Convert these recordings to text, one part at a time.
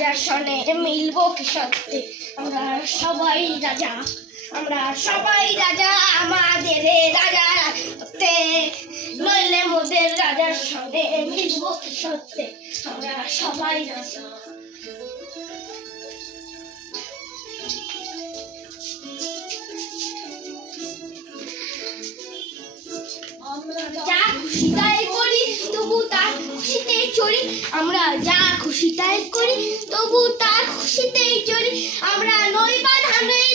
রাজার সনে মিলব কি সত্যি আমরা সবাই রাজা, আমরা সবাই রাজা, আমাদের রাজা রাজতে, নইলে মোদের রাজার সনে মিলব কি সত্যি আমরা সবাই রাজা। যা খুশি তাই করি তবু তার খুশিতেই চড়ি, আমরা যা খুশি তাই করি তবু তার খুশিতেই চড়ি, আমরা নই বাধা নই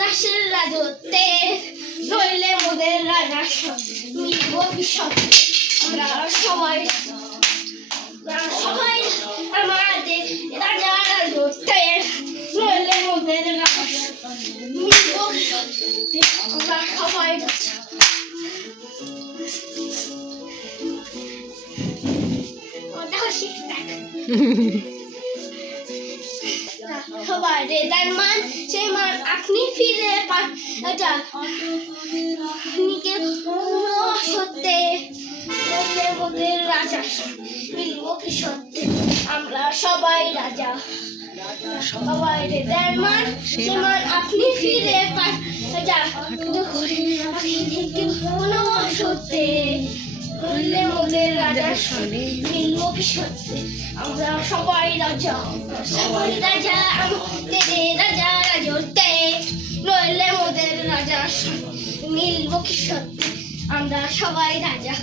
দাসের রাজত্বে, নইলে মোদের রাজার সঙ্গে মিলব কি সত্যি আমরা সবাই, সবাই আমাদের রাজা রাজত্বে, নইলে মোদের রাজার সঙ্গে মিলব কি সত্যি আমরা সবাই রাজা। সবাই রেদার মান সেই মান আপনি ফিরে পান, এটা আপনিকে সত্যি মোদের রাজা মিলব কি সত্যি আমরা সবাই রাজা, সবাই রেদার মান সেই মান আপনি ফিরে পান, এটা সত্যি বললে মোদের রাজার সঙ্গে মিলব কি সত্যি আমরা সবাই রাজা, সবাই রাজা, আমাদের রাজা রাজত্বে, নইলে মোদের রাজার সঙ্গে মিলব কি সত্যি আমরা সবাই রাজা।